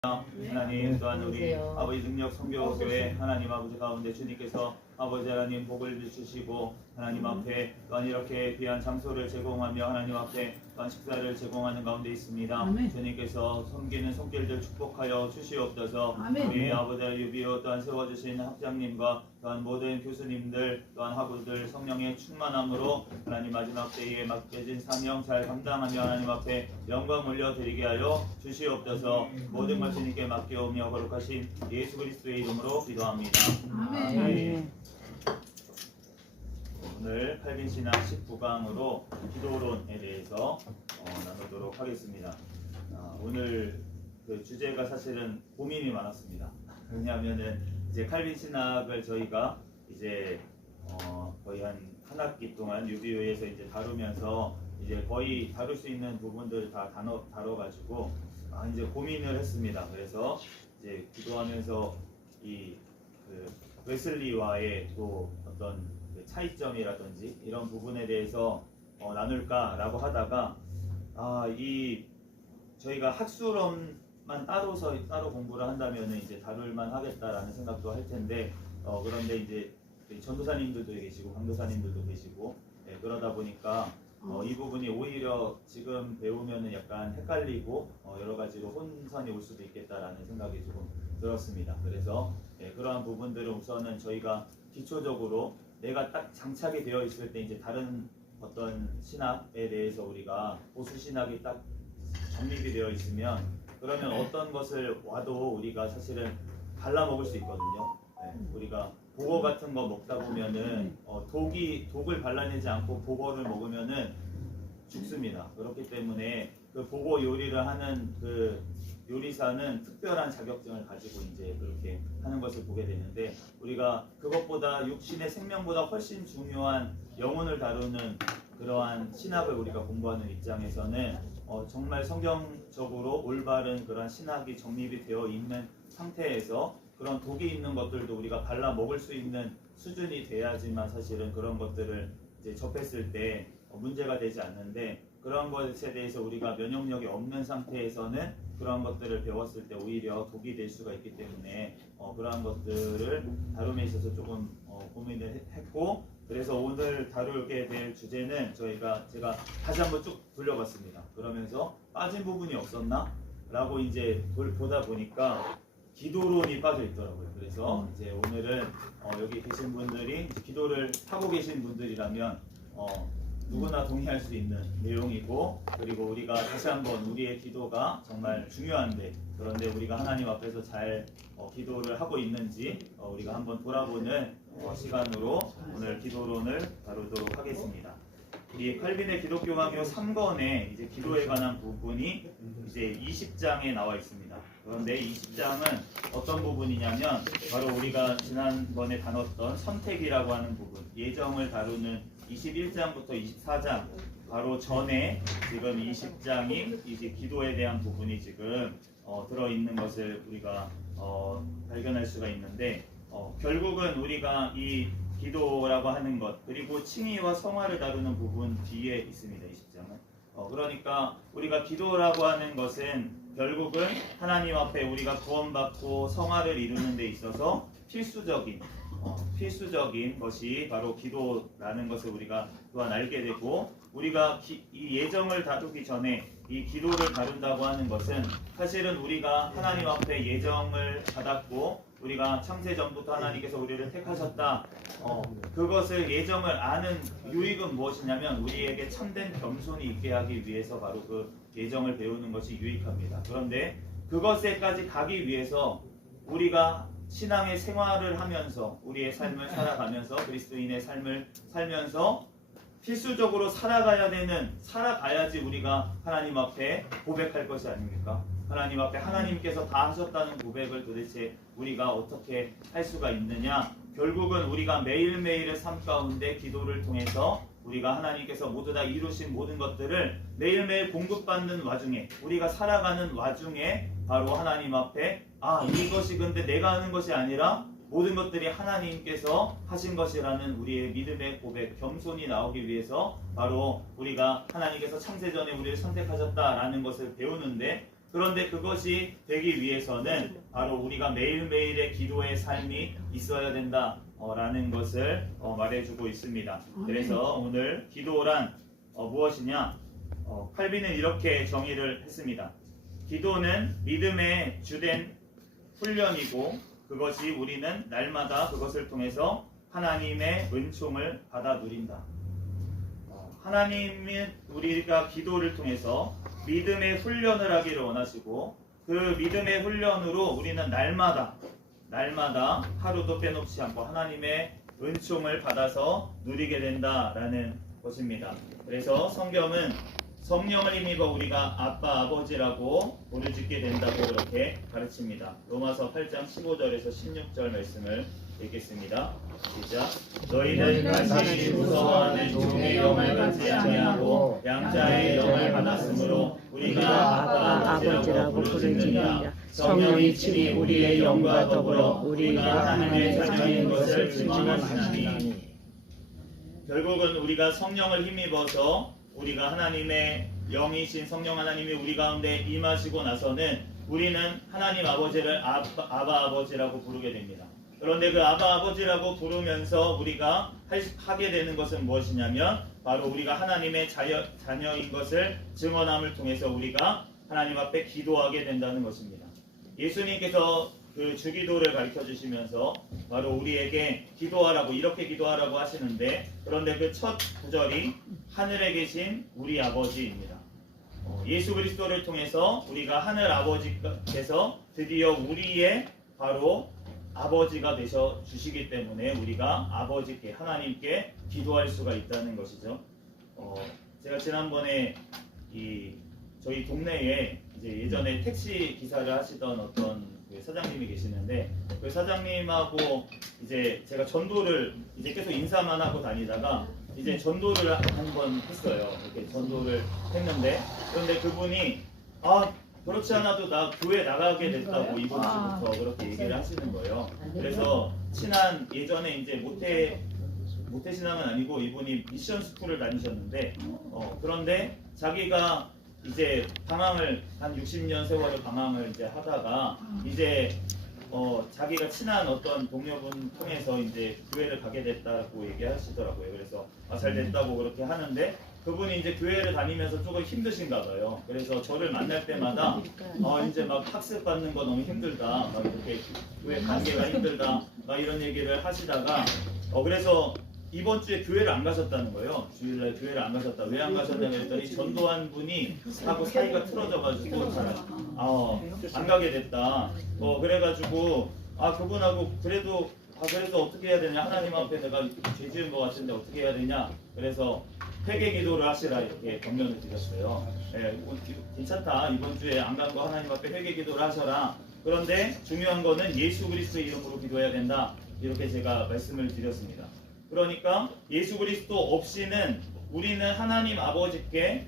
하나님 또한 우리 아버지 능력 선교교회 하나님 아버지 가운데 주님께서 아버지 하나님 복을 주시고 하나님 앞에 또한 이렇게 귀한 장소를 제공하며 하나님 앞에 또한 식사를 제공하는 가운데 있습니다. 아멘. 주님께서 섬기는 손길들 축복하여 주시옵소서. 아멘. 우리 아버지 유비오 또한 세워주신 학장님과 또한 모든 교수님들 또한 학우들 성령의 충만함으로 하나님 마지막 때에 맡겨진 사명 잘 감당하며 하나님 앞에 영광 올려드리게 하여 주시옵소서. 모든 것 주님께 맡겨오며 거룩하신 예수 그리스도의 이름으로 기도합니다. 아멘. 아멘. 오늘 칼빈 신학 19강으로 기도론에 대해서 나누도록 하겠습니다. 오늘 그 주제가 사실은 고민이 많았습니다. 왜냐하면은 이제 칼빈 신학을 저희가 이제 거의 한 학기 동안 유비오에서 이제 다루면서 이제 거의 다룰 수 있는 부분들 다 다뤄가지고 이제 고민을 했습니다. 그래서 이제 기도하면서 그 웨슬리와의 또 어떤 차이점이라든지 이런 부분에 대해서 나눌까라고 하다가 저희가 학술론만 따로 공부를 한다면 이제 다룰만 하겠다라는 생각도 할 텐데 그런데 이제 전도사님들도 계시고 강도사님들도 계시고 그러다 보니까 이 부분이 오히려 지금 배우면은 약간 헷갈리고 여러 가지로 혼선이 올 수도 있겠다라는 생각이 조금 들었습니다. 그래서 그러한 부분들은 우선은 저희가 기초적으로 내가 딱 장착이 되어 있을 때 이제 다른 어떤 신학에 대해서 우리가 보수 신학이 딱 정립이 되어 있으면 그러면 어떤 것을 와도 우리가 사실은 발라 먹을 수 있거든요. 우리가 보거 같은 거 먹다 보면은 독을 발라내지 않고 보거를 먹으면은 죽습니다. 그렇기 때문에 그 보거 요리를 하는 그 요리사는 특별한 자격증을 가지고 이제 그렇게 하는 것을 보게 되는데 우리가 그것보다 육신의 생명보다 훨씬 중요한 영혼을 다루는 그러한 신학을 우리가 공부하는 입장에서는 정말 성경적으로 올바른 그런 신학이 정립이 되어 있는 상태에서 그런 독이 있는 것들도 우리가 발라 먹을 수 있는 수준이 돼야지만 사실은 그런 것들을 이제 접했을 때 문제가 되지 않는데 그런 것에 대해서 우리가 면역력이 없는 상태에서는 그런 것들을 배웠을 때 오히려 독이 될 수가 있기 때문에 그러한 것들을 다룸에 있어서 조금 고민을 했고 그래서 오늘 다루게 될 주제는 제가 다시 한번 쭉 돌려봤습니다. 그러면서 빠진 부분이 없었나? 라고 이제 보다 보니까 기도론이 빠져 있더라고요. 그래서 이제 오늘은 여기 계신 분들이 이제 기도를 하고 계신 분들이라면 누구나 동의할 수 있는 내용이고 그리고 우리가 다시 한번 우리의 기도가 정말 중요한데 그런데 우리가 하나님 앞에서 잘 기도를 하고 있는지 우리가 한번 돌아보는 시간으로 오늘 기도론을 다루도록 하겠습니다. 이 칼빈의 기독교강요 3권에 이제 기도에 관한 부분이 이제 20장에 나와 있습니다. 그런데 20장은 어떤 부분이냐면 바로 우리가 지난번에 다뤘던 선택이라고 하는 부분, 예정을 다루는 21장부터 24장 바로 전에 지금 20장이 이제 기도에 대한 부분이 지금 들어있는 것을 우리가 발견할 수가 있는데 결국은 우리가 이 기도라고 하는 것 그리고 칭의와 성화를 다루는 부분 뒤에 있습니다. 20장은 그러니까 우리가 기도라고 하는 것은 결국은 하나님 앞에 우리가 구원받고 성화를 이루는 데 있어서 필수적인 것이 바로 기도라는 것을 우리가 또한 알게 되고 우리가 이 예정을 다루기 전에 이 기도를 다룬다고 하는 것은 사실은 우리가 하나님 앞에 예정을 받았고 우리가 창세 전부터 하나님께서 우리를 택하셨다. 그것을 예정을 아는 유익은 무엇이냐면 우리에게 참된 겸손이 있게 하기 위해서 바로 그 예정을 배우는 것이 유익합니다. 그런데 그것에까지 가기 위해서 우리가 신앙의 생활을 하면서 우리의 삶을 살아가면서 그리스도인의 삶을 살면서 필수적으로 살아가야지 우리가 하나님 앞에 고백할 것이 아닙니까? 하나님 앞에 하나님께서 다 하셨다는 고백을 도대체 우리가 어떻게 할 수가 있느냐? 결국은 우리가 매일매일의 삶 가운데 기도를 통해서 우리가 하나님께서 모두 다 이루신 모든 것들을 매일매일 공급받는 와중에 우리가 살아가는 와중에 바로 하나님 앞에 이것이 근데 내가 하는 것이 아니라 모든 것들이 하나님께서 하신 것이라는 우리의 믿음의 고백, 겸손이 나오기 위해서 바로 우리가 하나님께서 창세전에 우리를 선택하셨다라는 것을 배우는데 그런데 그것이 되기 위해서는 바로 우리가 매일매일의 기도의 삶이 있어야 된다라는 것을 말해주고 있습니다. 그래서 오늘 기도란 무엇이냐? 칼빈은 이렇게 정의를 했습니다. 기도는 믿음의 주된 훈련이고 그것이 우리는 날마다 그것을 통해서 하나님의 은총을 받아 누린다. 하나님은 우리가 기도를 통해서 믿음의 훈련을 하기를 원하시고 그 믿음의 훈련으로 우리는 날마다 하루도 빼놓지 않고 하나님의 은총을 받아서 누리게 된다라는 것입니다. 그래서 성경은 성령을 힘입어 우리가 아빠 아버지라고 부르짖게 된다고 그렇게 가르칩니다. 로마서 8장 15절에서 16절 말씀을 읽겠습니다. 시작. 너희는 다시 무서워하는 종의 영을 받지 아니하고 양자의 영을 받았으므로 우리가 아빠 아버지라고 부르짖느니라. 성령이 친히 우리의 영과 더불어 우리가 하나님의 자녀인 것을 증언하시나니. 결국은 우리가 성령을 힘입어서 우리가 하나님의 영이신 성령 하나님이 우리 가운데 임하시고 나서는 우리는 하나님 아버지를 아바 아버지라고 부르게 됩니다. 그런데 그 아바 아버지라고 부르면서 우리가 하게 되는 것은 무엇이냐면 바로 우리가 하나님의 자녀인 것을 증언함을 통해서 우리가 하나님 앞에 기도하게 된다는 것입니다. 예수님께서 그 주기도를 가르쳐 주시면서 바로 우리에게 기도하라고 이렇게 기도하라고 하시는데 그런데 그 첫 구절이 하늘에 계신 우리 아버지입니다. 예수 그리스도를 통해서 우리가 하늘 아버지께서 드디어 우리의 바로 아버지가 되셔 주시기 때문에 우리가 아버지께 하나님께 기도할 수가 있다는 것이죠. 제가 지난번에 저희 동네에 이제 예전에 택시 기사를 하시던 어떤 그 사장님이 계시는데 그 사장님하고 이제 제가 전도를 이제 계속 인사만 하고 다니다가 이제 전도를 한 번 했어요. 이렇게 전도를 했는데 그런데 그분이 그렇지 않아도 나 교회 나가게 됐다고 이번 주부터 그렇게 얘기를 하시는 거예요. 그래서 친한 예전에 이제 모태 신앙은 아니고 이분이 미션 스쿨을 다니셨는데 그런데 자기가 이제 방황을 한 60년 세월을 방황을 이제 하다가 이제 자기가 친한 어떤 동료분 통해서 이제 교회를 가게 됐다고 얘기하시더라고요. 그래서 잘 됐다고 그렇게 하는데 그분이 이제 교회를 다니면서 조금 힘드신가 봐요. 그래서 저를 만날 때마다 이제 막 학습 받는 거 너무 힘들다, 막 이렇게 교회 관계가 힘들다, 막 이런 얘기를 하시다가 그래서 이번 주에 교회를 안 가셨다는 거예요. 주일날 교회를 안 가셨다. 왜 안 가셨냐고 했더니 전도한 분이 하고 사이가 틀어져가지고 안 가게 됐다. 그래가지고 그분하고 그래도 어떻게 해야 되냐, 하나님 앞에 내가 죄 지은 것 같은데 어떻게 해야 되냐, 그래서 회개 기도를 하시라 이렇게 권면을 드렸어요. 괜찮다, 이번 주에 안 간 거 하나님 앞에 회개 기도를 하셔라. 그런데 중요한 거는 예수 그리스도의 이름으로 기도해야 된다, 이렇게 제가 말씀을 드렸습니다. 그러니까 예수 그리스도 없이는 우리는 하나님 아버지께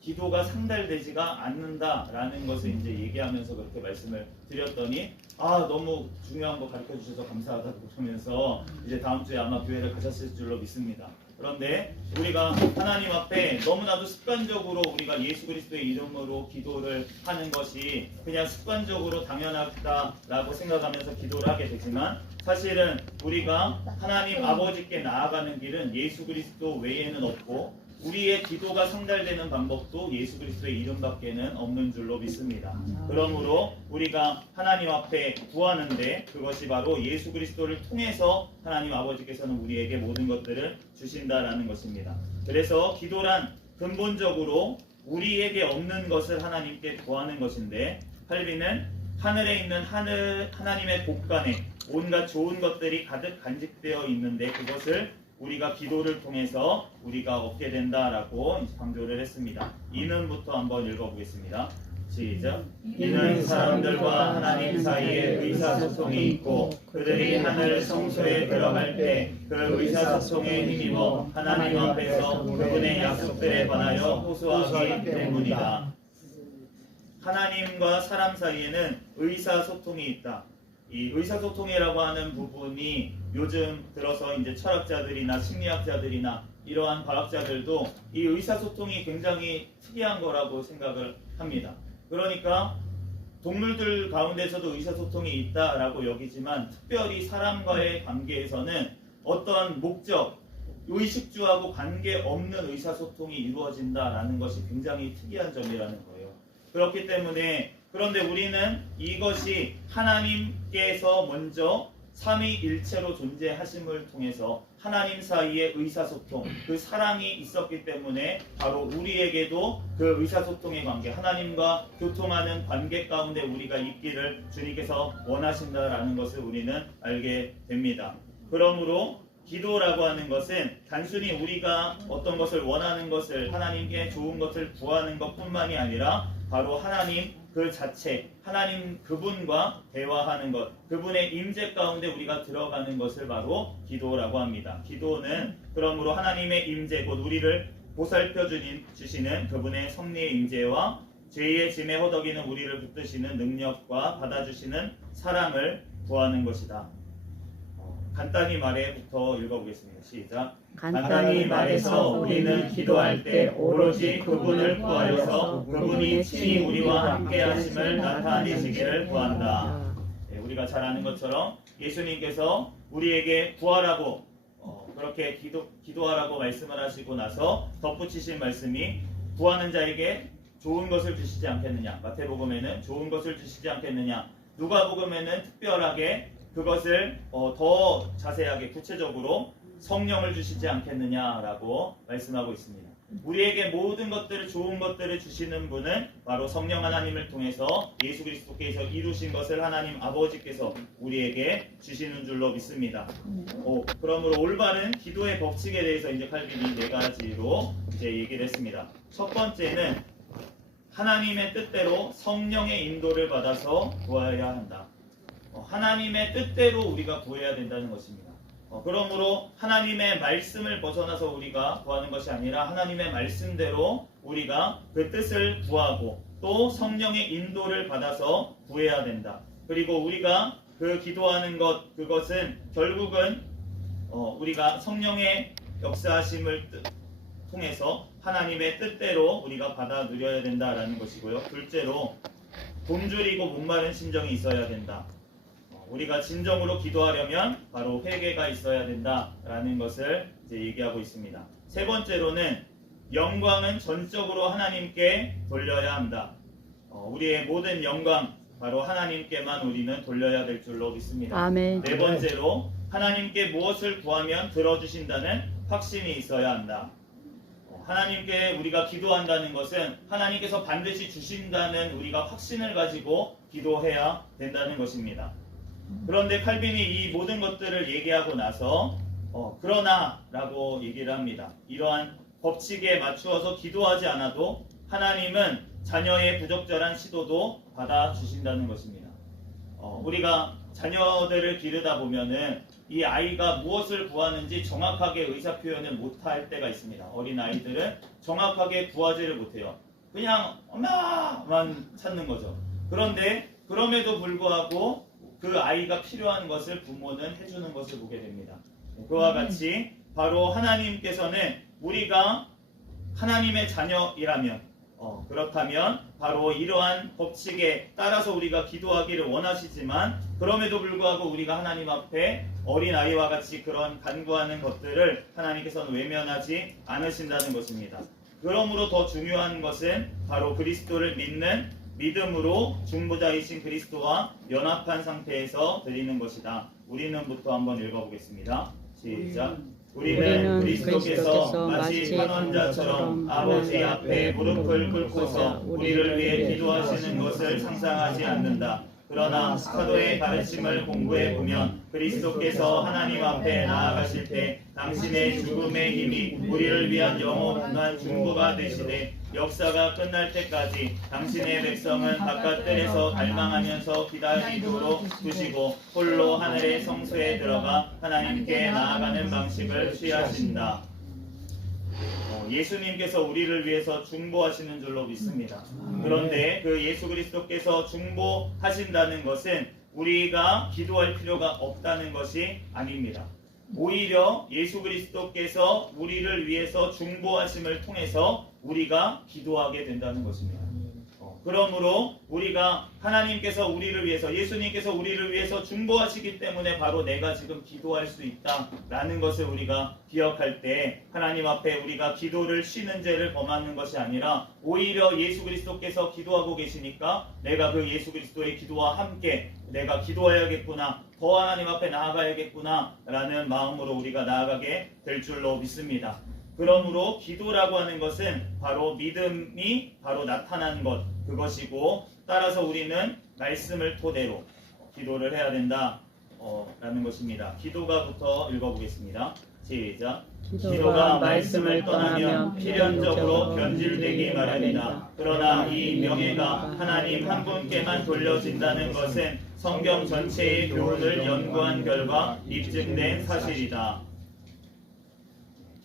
기도가 상달되지가 않는다라는 것을 이제 얘기하면서 그렇게 말씀을 드렸더니 너무 중요한 거 가르쳐 주셔서 감사하다고 그러면서 이제 다음 주에 아마 교회를 가셨을 줄로 믿습니다. 그런데 우리가 하나님 앞에 너무나도 습관적으로 우리가 예수 그리스도의 이름으로 기도를 하는 것이 그냥 습관적으로 당연하다라고 생각하면서 기도를 하게 되지만 사실은 우리가 하나님 아버지께 나아가는 길은 예수 그리스도 외에는 없고 우리의 기도가 상달되는 방법도 예수 그리스도의 이름밖에는 없는 줄로 믿습니다. 그러므로 우리가 하나님 앞에 구하는데 그것이 바로 예수 그리스도를 통해서 하나님 아버지께서는 우리에게 모든 것들을 주신다라는 것입니다. 그래서 기도란 근본적으로 우리에게 없는 것을 하나님께 구하는 것인데 칼빈은 하늘에 있는 하나님의 곳간에 온갖 좋은 것들이 가득 간직되어 있는데 그것을 우리가 기도를 통해서 우리가 얻게 된다라고 강조를 했습니다. 이는부터 한번 읽어보겠습니다. 시작. 이는 사람들과 하나님 사이에 의사소통이 있고 그들이 하늘 성소에 들어갈 때 그 의사소통에 힘입어 하나님 앞에서 그분의 약속들에 관하여 호소하기 때문이다. 하나님과 사람 사이에는 의사소통이 있다. 이 의사소통이라고 하는 부분이 요즘 들어서 이제 철학자들이나 심리학자들이나 이러한 과학자들도 이 의사소통이 굉장히 특이한 거라고 생각을 합니다. 그러니까 동물들 가운데서도 의사소통이 있다라고 여기지만 특별히 사람과의 관계에서는 어떤 목적, 의식주하고 관계없는 의사소통이 이루어진다라는 것이 굉장히 특이한 점이라는 거예요. 그렇기 때문에 그런데 우리는 이것이 하나님께서 먼저 삼위일체로 존재하심을 통해서 하나님 사이의 의사소통, 그 사랑이 있었기 때문에 바로 우리에게도 그 의사소통의 관계, 하나님과 교통하는 관계 가운데 우리가 있기를 주님께서 원하신다라는 것을 우리는 알게 됩니다. 그러므로 기도라고 하는 것은 단순히 우리가 어떤 것을 원하는 것을 하나님께 좋은 것을 구하는 것뿐만이 아니라 바로 하나님 그 자체, 하나님 그분과 대화하는 것, 그분의 임재 가운데 우리가 들어가는 것을 바로 기도라고 합니다. 기도는 그러므로 하나님의 임재, 곧 우리를 보살펴 주시는 그분의 섭리의 임재와 죄의 짐에 허덕이는 우리를 붙드시는 능력과 받아주시는 사랑을 구하는 것이다. 간단히 말해부터 읽어보겠습니다. 시작. 간단히 말해서 우리는 기도할 때 오로지 그분을 구하여서 그분이 친히 우리와 함께 하심을 나타내시기를 구한다. 네, 우리가 잘 아는 것처럼 예수님께서 우리에게 구하라고 그렇게 기도하라고 말씀을 하시고 나서 덧붙이신 말씀이 구하는 자에게 좋은 것을 주시지 않겠느냐. 마태복음에는 좋은 것을 주시지 않겠느냐. 누가복음에는 특별하게 그것을 더 자세하게 구체적으로 성령을 주시지 않겠느냐라고 말씀하고 있습니다. 우리에게 모든 것들을 좋은 것들을 주시는 분은 바로 성령 하나님을 통해서 예수 그리스도께서 이루신 것을 하나님 아버지께서 우리에게 주시는 줄로 믿습니다. 그러므로 올바른 기도의 법칙에 대해서 이제 칼빈이 4가지로 이제 얘기를 했습니다. 첫 번째는 하나님의 뜻대로 성령의 인도를 받아서 구해야 한다. 하나님의 뜻대로 우리가 구해야 된다는 것입니다. 그러므로 하나님의 말씀을 벗어나서 우리가 구하는 것이 아니라 하나님의 말씀대로 우리가 그 뜻을 구하고 또 성령의 인도를 받아서 구해야 된다. 그리고 우리가 그 기도하는 그것은 결국은 우리가 성령의 역사하심을 통해서 하나님의 뜻대로 우리가 받아 누려야 된다라는 것이고요. 둘째로 굶주리고 목마른 심정이 있어야 된다. 우리가 진정으로 기도하려면 바로 회개가 있어야 된다라는 것을 이제 얘기하고 있습니다. 세 번째로는 영광은 전적으로 하나님께 돌려야 한다. 우리의 모든 영광 바로 하나님께만 우리는 돌려야 될 줄로 믿습니다. 아멘. 네 번째로 하나님께 무엇을 구하면 들어주신다는 확신이 있어야 한다. 하나님께 우리가 기도한다는 것은 하나님께서 반드시 주신다는 우리가 확신을 가지고 기도해야 된다는 것입니다. 그런데 칼빈이 이 모든 것들을 얘기하고 나서 그러나 라고 얘기를 합니다. 이러한 법칙에 맞추어서 기도하지 않아도 하나님은 자녀의 부적절한 시도도 받아주신다는 것입니다. 우리가 자녀들을 기르다 보면은 이 아이가 무엇을 구하는지 정확하게 의사표현을 못할 때가 있습니다. 어린 아이들은 정확하게 구하지를 못해요. 그냥 엄마만 찾는 거죠. 그런데 그럼에도 불구하고 그 아이가 필요한 것을 부모는 해주는 것을 보게 됩니다. 그와 같이 바로 하나님께서는 우리가 하나님의 자녀이라면 그렇다면 바로 이러한 법칙에 따라서 우리가 기도하기를 원하시지만 그럼에도 불구하고 우리가 하나님 앞에 어린아이와 같이 그런 간구하는 것들을 하나님께서는 외면하지 않으신다는 것입니다. 그러므로 더 중요한 것은 바로 그리스도를 믿는 믿음으로 중보자이신 그리스도와 연합한 상태에서 드리는 것이다. 우리는부터 한번 읽어보겠습니다. 시작. 우리는 그리스도께서 마치 선원자처럼 아버지 앞에 무릎을 꿇고서 우리를 위해 기도하시는 것을 상상하지 않는다. 그러나 사도의 가르침을 공부해 보면 그리스도께서 하나님 앞에 나아가실 때 당신의 죽음의 힘이 우리를 위한 영원한 중보가 되시되 역사가 끝날 때까지 당신의 백성은 바깥들에서 갈망하면서 기다리도록 두시고 홀로 하늘의 성소에 들어가 하나님께 나아가는 방식을 취하신다. 예수님께서 우리를 위해서 중보하시는 줄로 믿습니다. 그런데 그 예수 그리스도께서 중보하신다는 것은 우리가 기도할 필요가 없다는 것이 아닙니다. 오히려 예수 그리스도께서 우리를 위해서 중보하심을 통해서 우리가 기도하게 된다는 것입니다. 그러므로 우리가 하나님께서 우리를 위해서, 예수님께서 우리를 위해서 중보하시기 때문에 바로 내가 지금 기도할 수 있다라는 것을 우리가 기억할 때 하나님 앞에 우리가 기도를 쉬는 죄를 범하는 것이 아니라 오히려 예수 그리스도께서 기도하고 계시니까 내가 그 예수 그리스도의 기도와 함께 내가 기도해야겠구나, 더 하나님 앞에 나아가야겠구나 라는 마음으로 우리가 나아가게 될 줄로 믿습니다. 그러므로 기도라고 하는 것은 바로 믿음이 바로 나타난 것, 그것이고, 따라서 우리는 말씀을 토대로 기도를 해야 된다 라는 것입니다. 기도가부터 읽어보겠습니다. 시작. 기도가 말씀을 떠나면 필연적으로 변질되기 마련이다. 그러나 이 명예가 하나님 한 분께만 돌려진다는 것은 성경 전체의 교훈을 연구한 결과 입증된 사실이다.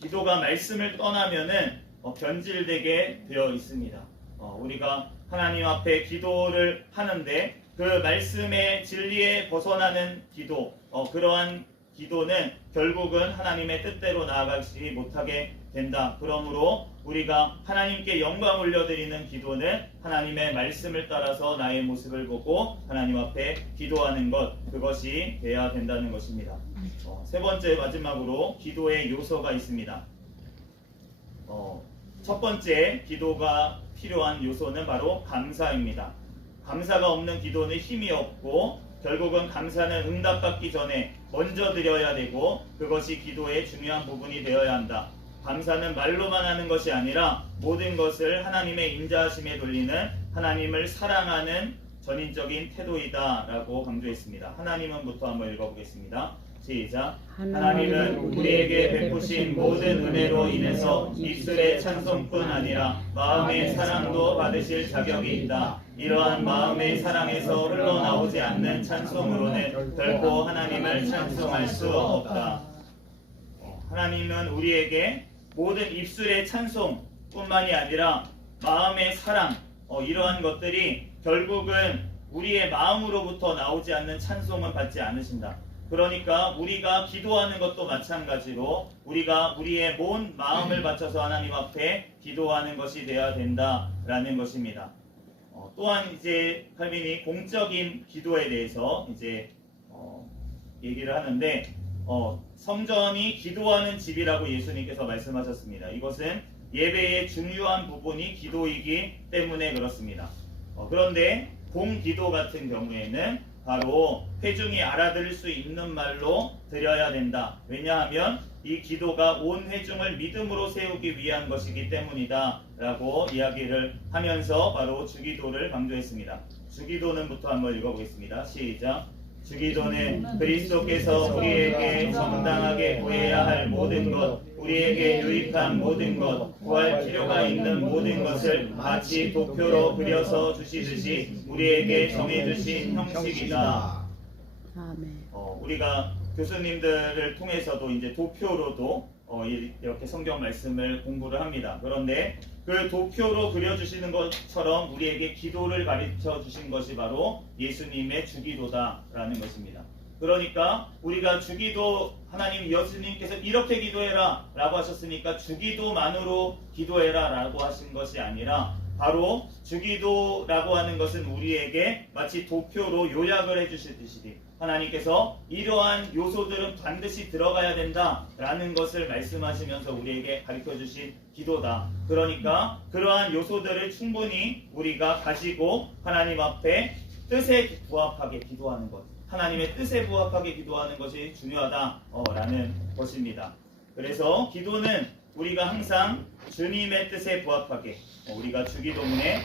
기도가 말씀을 떠나면은 변질되게 되어 있습니다. 우리가 하나님 앞에 기도를 하는데 그 말씀의 진리에 벗어나는 기도, 그러한 기도는 결국은 하나님의 뜻대로 나아가지 못하게 된다. 그러므로 우리가 하나님께 영광 올려드리는 기도는 하나님의 말씀을 따라서 나의 모습을 보고 하나님 앞에 기도하는 것, 그것이 돼야 된다는 것입니다. 세 번째, 마지막으로 기도의 요소가 있습니다. 첫 번째 기도가 필요한 요소는 바로 감사입니다. 감사가 없는 기도는 힘이 없고 결국은 감사는 응답받기 전에 먼저 드려야 되고 그것이 기도의 중요한 부분이 되어야 한다. 감사는 말로만 하는 것이 아니라 모든 것을 하나님의 인자하심에 돌리는 하나님을 사랑하는 전인적인 태도이다 라고 강조했습니다. 하나님은부터 한번 읽어보겠습니다. 시작. 하나님은 우리에게 베푸신 모든 은혜로 인해서 입술의 찬송뿐 아니라 마음의 사랑도 받으실 자격이 있다. 이러한 마음의 사랑에서 흘러나오지 않는 찬송으로는 결코 하나님을 찬송할 수 없다. 하나님은 우리에게 모든 입술의 찬송뿐만이 아니라 마음의 사랑, 이러한 것들이 결국은 우리의 마음으로부터 나오지 않는 찬송은 받지 않으신다. 그러니까 우리가 기도하는 것도 마찬가지로 우리가 우리의 온 마음을 바쳐서 하나님 앞에 기도하는 것이 되어야 된다라는 것입니다. 또한 이제 칼빈이 공적인 기도에 대해서 이제 얘기를 하는데 성전이 기도하는 집이라고 예수님께서 말씀하셨습니다. 이것은 예배의 중요한 부분이 기도이기 때문에 그렇습니다. 그런데 공기도 같은 경우에는 바로 회중이 알아들을 수 있는 말로 드려야 된다. 왜냐하면 이 기도가 온 회중을 믿음으로 세우기 위한 것이기 때문이다 라고 이야기를 하면서 바로 주기도를 강조했습니다. 주기도는부터 한번 읽어보겠습니다. 시작. 주기도는 그리스도께서 우리에게 정당하게 구해야 할 모든 것, 우리에게 유익한 모든 것, 구할 필요가 있는 모든 것을 마치 도표로 그려서 주시듯이 우리에게 정해주신 형식이다. 우리가 교수님들을 통해서도 이제 도표로도 이렇게 성경 말씀을 공부를 합니다. 그런데 그 도표로 그려주시는 것처럼 우리에게 기도를 가르쳐 주신 것이 바로 예수님의 주기도다라는 것입니다. 그러니까 우리가 주기도, 하나님 예수님께서 이렇게 기도해라 라고 하셨으니까 주기도만으로 기도해라 라고 하신 것이 아니라 바로 주기도라고 하는 것은 우리에게 마치 도표로 요약을 해주시듯이 하나님께서 이러한 요소들은 반드시 들어가야 된다라는 것을 말씀하시면서 우리에게 가르쳐주신 기도다. 그러니까 그러한 요소들을 충분히 우리가 가지고 하나님 앞에 뜻에 부합하게 기도하는 것, 하나님의 뜻에 부합하게 기도하는 것이 중요하다라는 것입니다. 그래서 기도는 우리가 항상 주님의 뜻에 부합하게, 우리가 주기도문에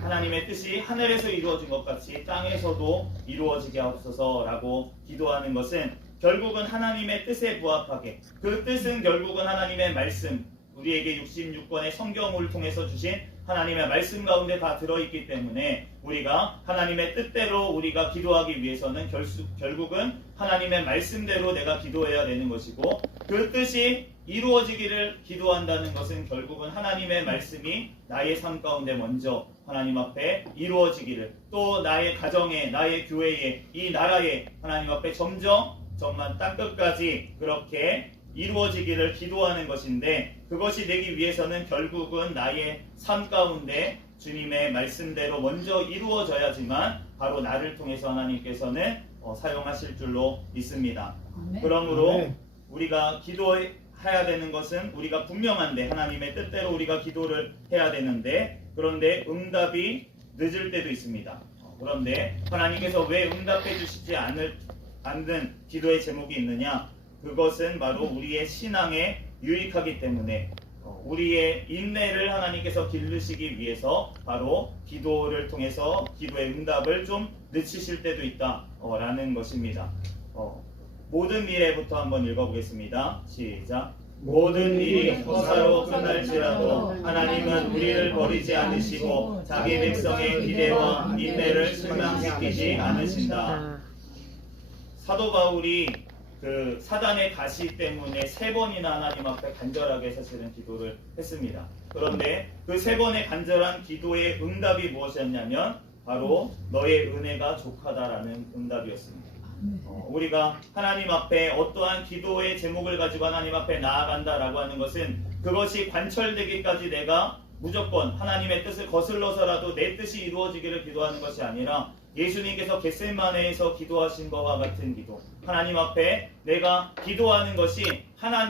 하나님의 뜻이 하늘에서 이루어진 것 같이 땅에서도 이루어지게 하옵소서라고 기도하는 것은 결국은 하나님의 뜻에 부합하게, 그 뜻은 결국은 하나님의 말씀, 우리에게 66권의 성경을 통해서 주신 하나님의 말씀 가운데 다 들어있기 때문에 우리가 하나님의 뜻대로 우리가 기도하기 위해서는 결국은 하나님의 말씀대로 내가 기도해야 되는 것이고, 그 뜻이 이루어지기를 기도한다는 것은 결국은 하나님의 말씀이 나의 삶 가운데 먼저 하나님 앞에 이루어지기를, 또 나의 가정에, 나의 교회에, 이 나라에 하나님 앞에 정말 땅끝까지 그렇게 이루어지기를 기도하는 것인데, 그것이 되기 위해서는 결국은 나의 삶 가운데 주님의 말씀대로 먼저 이루어져야지만 바로 나를 통해서 하나님께서는 사용하실 줄로 믿습니다. 그러므로 우리가 기도해야 되는 것은 우리가 분명한데 하나님의 뜻대로 우리가 기도를 해야 되는데 그런데 응답이 늦을 때도 있습니다. 그런데 하나님께서 왜 응답해 주시지 않는 기도의 제목이 있느냐? 그것은 바로 우리의 신앙에 유익하기 때문에 우리의 인내를 하나님께서 기르시기 위해서 바로 기도를 통해서 기도의 응답을 좀 늦추실 때도 있다라는 것입니다. 모든 미래부터 한번 읽어보겠습니다. 시작. 모든 일이 허사로 끝날지라도 하나님은 우리를 버리지 않으시고 자기 백성의 기대와 인내를 실망시키지 않으신다. 사도 바울이 그 사단의 가시 때문에 3번이나 하나님 앞에 간절하게 사실은 기도를 했습니다. 그런데 그 3번의 간절한 기도의 응답이 무엇이었냐면 바로 너의 은혜가 족하다라는 응답이었습니다. 우리가 하나님 앞에 어떠한 기도의 제목을 가지고 하나님 앞에 나아간다라고 하는 것은 그것이 관철되기까지 내가 무조건 하나님의 뜻을 거슬러서라도 내 뜻이 이루어지기를 기도하는 것이 아니라 예수님께서 겟세마네에서 기도하신 것과 같은 기도, 하나님 앞에 내가 기도하는 것이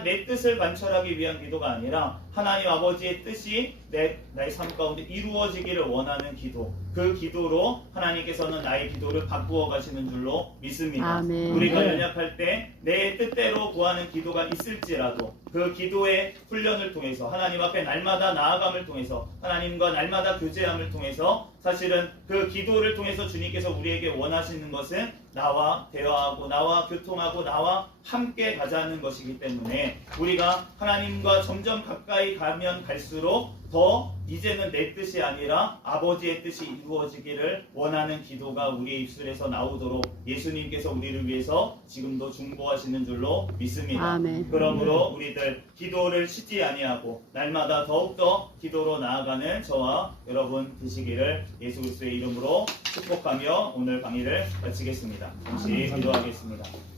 내 뜻을 관철하기 위한 기도가 아니라 하나님 아버지의 뜻이 나의 삶 가운데 이루어지기를 원하는 기도, 그 기도로 하나님께서는 나의 기도를 바꾸어 가시는 줄로 믿습니다. 아멘. 우리가 연약할 때 내 뜻대로 구하는 기도가 있을지라도 그 기도의 훈련을 통해서 하나님 앞에 날마다 나아감을 통해서 하나님과 날마다 교제함을 통해서 사실은 그 기도를 통해서 주님께서 우리에게 원하시는 것은 나와 대화하고 나와 교통하고 나와 함께 가자는 것이기 때문에 우리가 하나님과 점점 가까이 가면 갈수록 더 이제는 내 뜻이 아니라 아버지의 뜻이 이루어지기를 원하는 기도가 우리의 입술에서 나오도록 예수님께서 우리를 위해서 지금도 중보하시는 줄로 믿습니다. 아멘. 그러므로 우리들 기도를 쉬지 아니하고 날마다 더욱더 기도로 나아가는 저와 여러분 되시기를 예수 그리스도의 이름으로 축복하며 오늘 강의를 마치겠습니다. 잠시 기도하겠습니다.